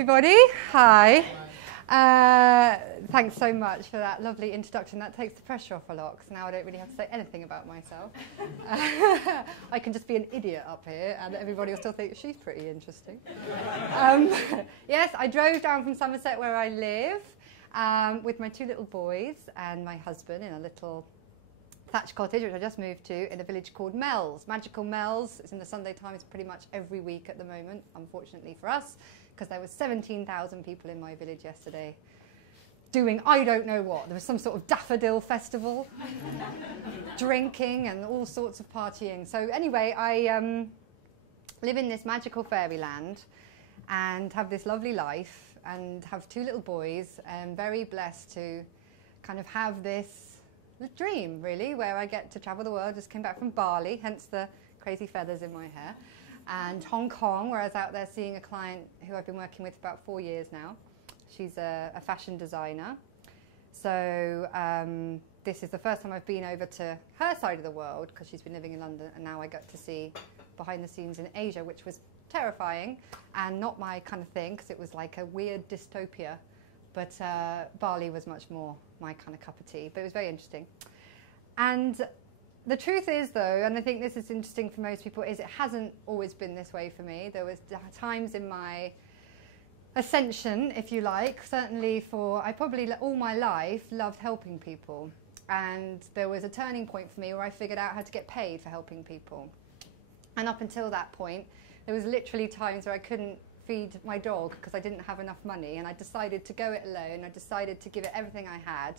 everybody. Hi. Thanks so much for that lovely introduction. That takes the pressure off a lot, because now I don't really have to say anything about myself. I can just be an idiot up here, and everybody will still think she's pretty interesting. Yes, I drove down from Somerset, where I live, with my two little boys and my husband in a little thatched cottage, which I just moved to, in a village called Mells. Magical Mells. It's in the Sunday Times pretty much every week at the moment, unfortunately for us, because there were 17,000 people in my village yesterday doing I don't know what. There was some sort of daffodil festival, drinking and all sorts of partying. So anyway, I live in this magical fairyland and have this lovely life and have two little boys, and very blessed to kind of have this dream, really, where I get to travel the world. Just came back from Bali, hence the crazy feathers in my hair, and Hong Kong, where I was out there seeing a client who I've been working with for about 4 years now. She's a fashion designer. So this is the first time I've been over to her side of the world, because she's been living in London, and now I got to see behind the scenes in Asia, which was terrifying and not my kind of thing, because it was like a weird dystopia. But Bali was much more my kind of cup of tea, but it was very interesting. And the truth is, though, and I think this is interesting for most people, is it hasn't always been this way for me. There was times in my ascension, if you like, certainly I probably all my life loved helping people. And there was a turning point for me where I figured out how to get paid for helping people. And up until that point, there was literally times where I couldn't feed my dog because I didn't have enough money, and I decided to go it alone. I decided to give it everything I had,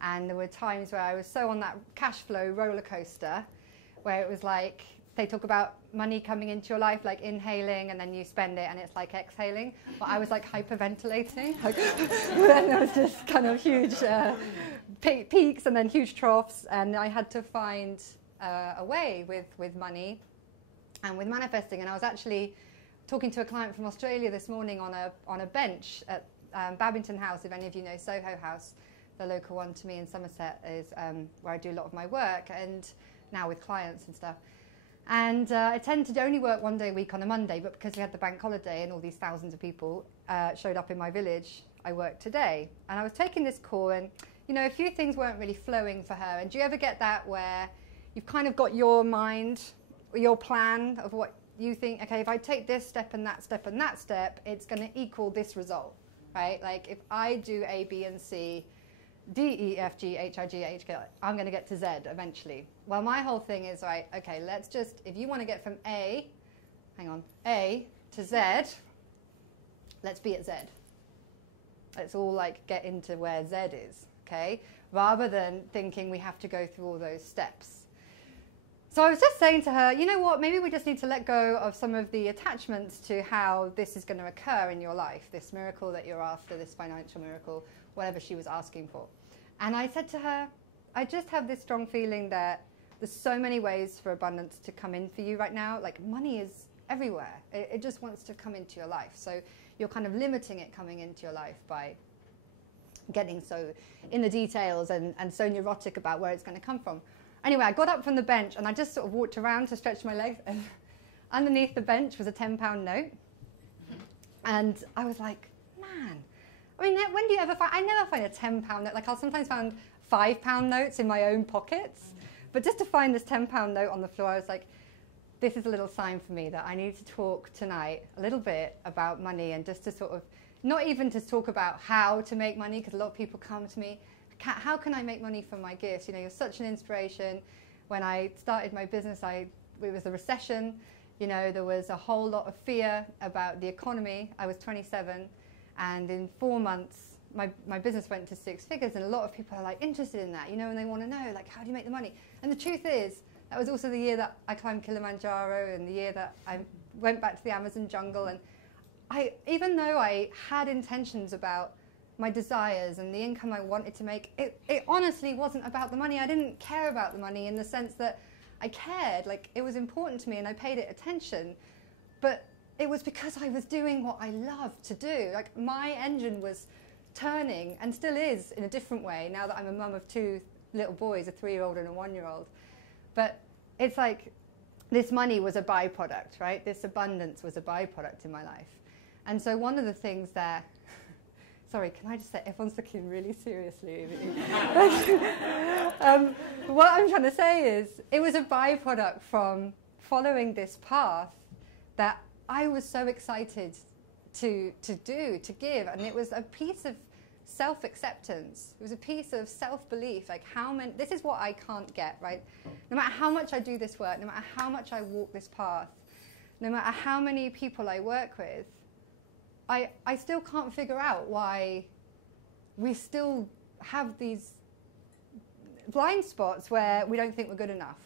and there were times where I was so on that cash flow roller coaster where it was like, they talk about money coming into your life like inhaling and then you spend it and it's like exhaling. Well, I was like hyperventilating, like then there was just kind of huge peaks and then huge troughs, and I had to find a way with money and with manifesting. And I was actually talking to a client from Australia this morning on a bench at Babington House. If any of you know Soho House, the local one to me in Somerset, is where I do a lot of my work, and now with clients and stuff. And I tend to only work 1 day a week on a Monday, but because we had the bank holiday and all these thousands of people showed up in my village, I worked today. And I was taking this call, and you know, a few things weren't really flowing for her. And do you ever get that where you've kind of got your mind, your plan of what you think, okay, if I take this step and that step and that step, it's going to equal this result, right? Like if I do A, B, and C, D, E, F, G, H, I, J, H, K, I'm going to get to Z eventually. Well, my whole thing is, right, okay, let's just, if you want to get from A to Z, let's be at Z. Let's all like get into where Z is, okay? Rather than thinking we have to go through all those steps. So I was just saying to her, you know what, maybe we just need to let go of some of the attachments to how this is going to occur in your life, this miracle that you're after, this financial miracle, whatever she was asking for. And I said to her, I just have this strong feeling that there's so many ways for abundance to come in for you right now. Like money is everywhere. It just wants to come into your life. So you're kind of limiting it coming into your life by getting so in the details and so neurotic about where it's going to come from. Anyway, I got up from the bench and I just sort of walked around to stretch my legs, and underneath the bench was a £10 note. And I was like, man, I mean, when do you ever find, I never find a £10 note. Like I'll sometimes find £5 notes in my own pockets, but just to find this £10 note on the floor, I was like, this is a little sign for me that I need to talk tonight a little bit about money, and just to sort of, not even to talk about how to make money, because a lot of people come to me, how can I make money from my gifts? You know, you're such an inspiration. When I started my business, it was a recession. You know, there was a whole lot of fear about the economy. I was 27, and in 4 months, my business went to 6 figures, and a lot of people are like interested in that, you know, and they want to know, like, how do you make the money? And the truth is, that was also the year that I climbed Kilimanjaro, and the year that I went back to the Amazon jungle. And even though I had intentions about my desires and the income I wanted to make, it honestly wasn't about the money. I didn't care about the money in the sense that I cared, like it was important to me and I paid it attention, but it was because I was doing what I loved to do. Like my engine was turning, and still is in a different way now that I'm a mum of 2 little boys, a 3-year-old and a 1-year-old. But it's like this money was a byproduct, right? This abundance was a byproduct in my life. And so one of the things that, sorry, can I just say, everyone's looking really seriously. What I'm trying to say is, it was a byproduct from following this path that I was so excited to give. And it was a piece of self-acceptance. It was a piece of self-belief, like this is what I can't get, right? No matter how much I do this work, no matter how much I walk this path, no matter how many people I work with, I still can't figure out why we still have these blind spots where we don't think we're good enough.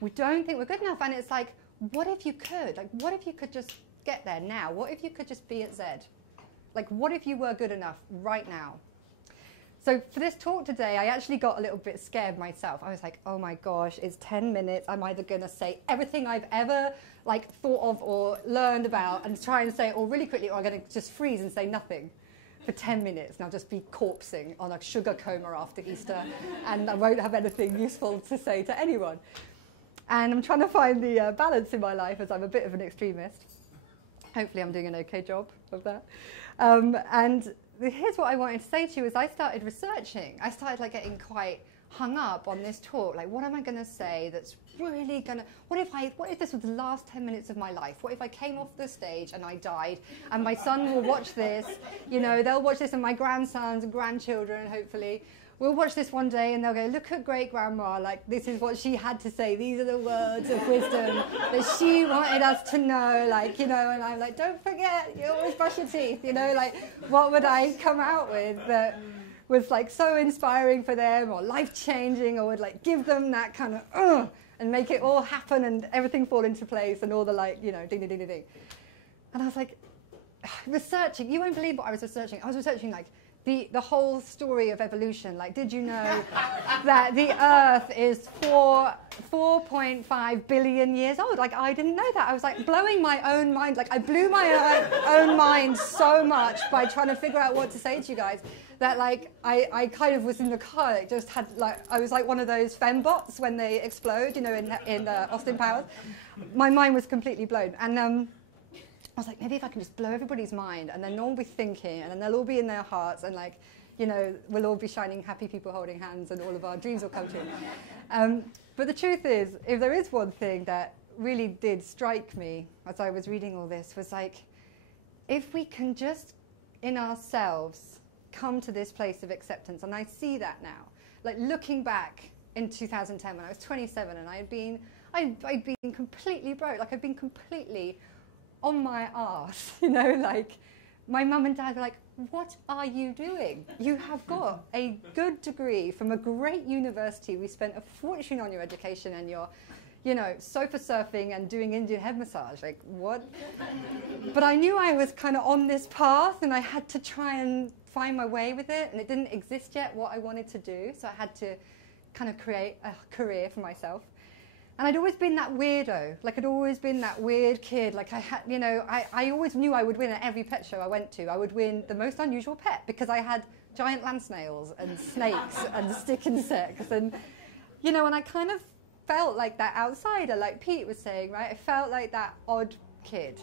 We don't think we're good enough, and it's like, what if you could? Like, what if you could just get there now? What if you could just be at Z? Like, what if you were good enough right now? So for this talk today, I actually got a little bit scared myself. I was like, oh my gosh, it's 10 minutes. I'm either going to say everything I've ever thought of or learned about and try and say it all really quickly, or I'm going to just freeze and say nothing for 10 minutes. And I'll just be corpsing on a sugar coma after Easter, and I won't have anything useful to say to anyone. And I'm trying to find the balance in my life, as I'm a bit of an extremist. Hopefully I'm doing an okay job of that. And here's what I wanted to say to you is I started researching. I started getting quite hung up on this talk. Like, what am I going to say that's really going to... What if this was the last 10 minutes of my life? What if I came off the stage and I died? And my son will watch this. You know, they'll watch this, and my grandsons and grandchildren, hopefully, will watch this one day, and they'll go, look at great-grandma, this is what she had to say. These are the words of wisdom that she wanted us to know, and I'm like, don't forget, you always brush your teeth, what would I come out with that was so inspiring for them or life-changing, or would give them that kind of, and make it all happen and everything fall into place and all the ding, ding, ding, ding. And I was researching, you won't believe what I was researching. I was researching the whole story of evolution. Did you know that the Earth is 4.5 billion years old? I didn't know that. I was blowing my own mind. I blew my own mind so much by trying to figure out what to say to you guys that I kind of was in the car. It just had I was one of those fembots when they explode, in Austin Powers. My mind was completely blown. And I was maybe if I can just blow everybody's mind, and then no one will be thinking, and then they'll all be in their hearts, and we'll all be shining happy people holding hands, and all of our dreams will come true. But the truth is, if there is one thing that really did strike me as I was reading all this, was if we can just in ourselves come to this place of acceptance, and I see that now. Looking back in 2010 when I was 27, and I'd been completely broke. I'd been completely on my arse, my mum and dad were what are you doing? You have got a good degree from a great university. We spent a fortune on your education, and your, sofa surfing and doing Indian head massage. What? But I knew I was kind of on this path, and I had to try and find my way with it, and it didn't exist yet what I wanted to do, so I had to kind of create a career for myself. And I'd always been that weirdo. I'd always been that weird kid. I had, I always knew I would win at every pet show I went to. I would win the most unusual pet because I had giant land snails and snakes and stick insects. And, and I kind of felt like that outsider, like Pete was saying, right? I felt like that odd kid,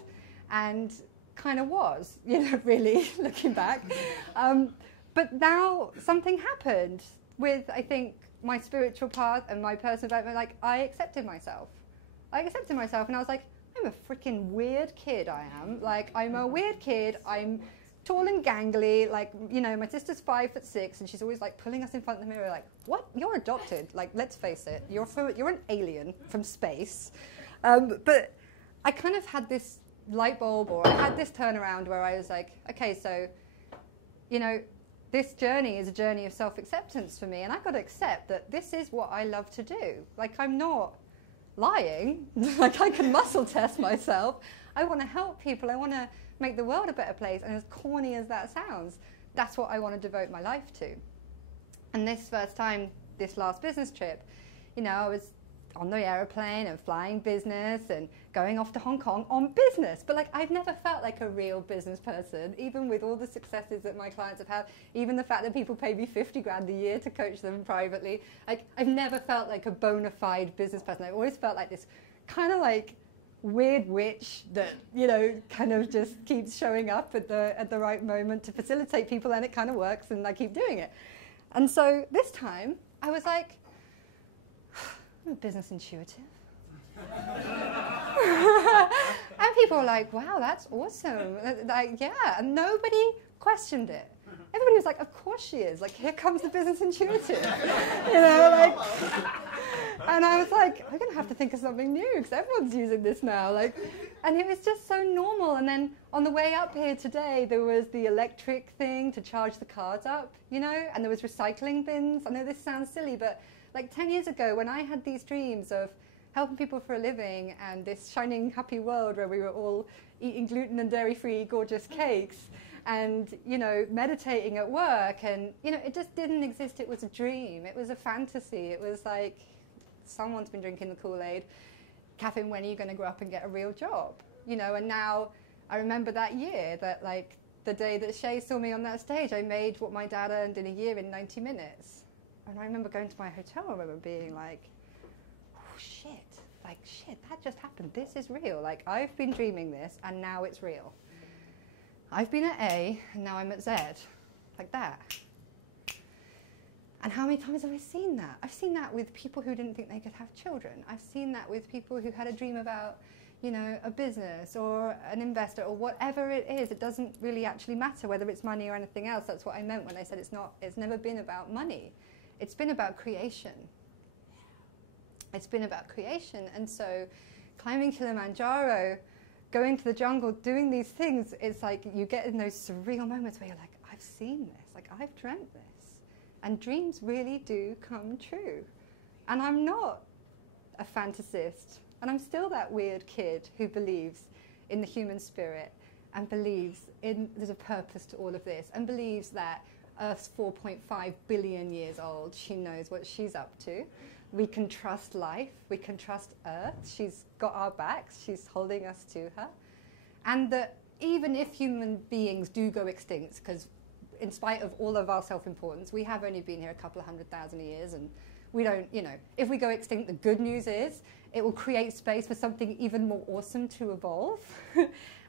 and kind of was, really, looking back. But now something happened with, I think, my spiritual path and my personal development. I accepted myself. And I was I'm a freaking weird kid, I am. I'm a weird kid. I'm tall and gangly. My sister's 5'6", and she's always pulling us in front of the mirror what? You're adopted. Let's face it. You're an alien from space. But I kind of had this light bulb, or I had this turnaround where I was okay, so, this journey is a journey of self-acceptance for me, and I've got to accept that this is what I love to do. I'm not lying. I can muscle test myself. I want to help people. I want to make the world a better place, and as corny as that sounds, that's what I want to devote my life to. And this first time, this last business trip, I was on the aeroplane and flying business and going off to Hong Kong on business. But I've never felt like a real business person, even with all the successes that my clients have had, even the fact that people pay me 50 grand a year to coach them privately. I've never felt like a bona fide business person. I've always felt like this kind of weird witch that, you know, kind of just keeps showing up at the right moment to facilitate people, and it kind of works, and I keep doing it. And so this time, I was like, I'm a business intuitive. And people were like, wow, that's awesome. Like, yeah, and nobody questioned it. Everybody was like, of course she is. Like, here comes the business intuitive. You know, like, and I was like, I'm going to have to think of something new because everyone's using this now. Like, and it was just so normal. And then on the way up here today, there was the electric thing to charge the cars up, you know, and there was recycling bins. I know this sounds silly, but like 10 years ago when I had these dreams of helping people for a living and this shining, happy world where we were all eating gluten and dairy-free gorgeous cakes and, you know, meditating at work, and, you know, it just didn't exist. It was a dream. It was a fantasy. It was like, someone's been drinking the Kool-Aid. Katharine, when are you going to grow up and get a real job? You know, and now I remember that year that, like, the day that Shay saw me on that stage, I made what my dad earned in a year in 90 minutes. And I remember going to my hotel, I remember being like, oh, shit, like, shit, that just happened. This is real. Like, I've been dreaming this, and now it's real. I've been at A, and now I'm at Z, like that. And how many times have I seen that? I've seen that with people who didn't think they could have children. I've seen that with people who had a dream about, you know, a business or an investor or whatever it is. It doesn't really actually matter whether it's money or anything else. That's what I meant when I said it's never been about money. It's been about creation. It's been about creation. And so climbing Kilimanjaro, going to the jungle, doing these things, it's like you get in those surreal moments where you're like, I've seen this, like I've dreamt this. And dreams really do come true. And I'm not a fantasist. And I'm still that weird kid who believes in the human spirit and believes there's a purpose to all of this and believes that Earth's 4.5 billion years old. She knows what she's up to. We can trust life. We can trust Earth. She's got our backs. She's holding us to her. And that even if human beings do go extinct, because in spite of all of our self-importance, we have only been here a couple of 100,000 years, and we don't, you know, if we go extinct, the good news is it will create space for something even more awesome to evolve.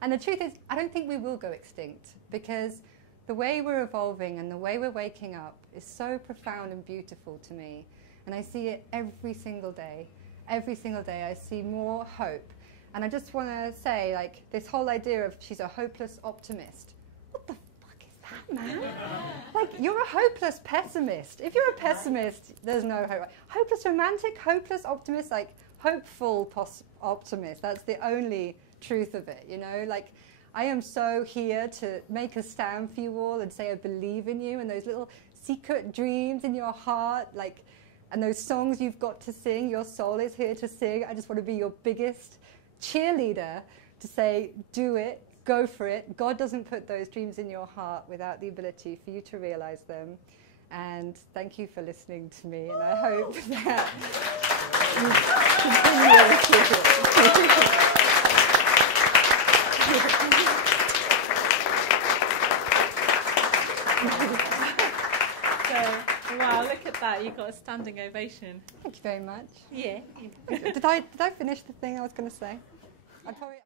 And the truth is, I don't think we will go extinct, because the way we're evolving and the way we're waking up is so profound and beautiful to me. And I see it every single day. Every single day I see more hope. And I just want to say, like, this whole idea of she's a hopeless optimist. What the fuck is that, man? Like, you're a hopeless pessimist. If you're a pessimist, there's no hope. Hopeless romantic, hopeless optimist, like, hopeful optimist. That's the only truth of it, you know? Like, I am so here to make a stand for you all and say I believe in you, and those little secret dreams in your heart, like, and those songs you've got to sing, your soul is here to sing. I just want to be your biggest cheerleader to say, do it, go for it. God doesn't put those dreams in your heart without the ability for you to realize them. And thank you for listening to me, and I hope that you continue. Wow, look at that. You got a standing ovation. Thank you very much. Yeah. Did I finish the thing I was going to say? I'd probably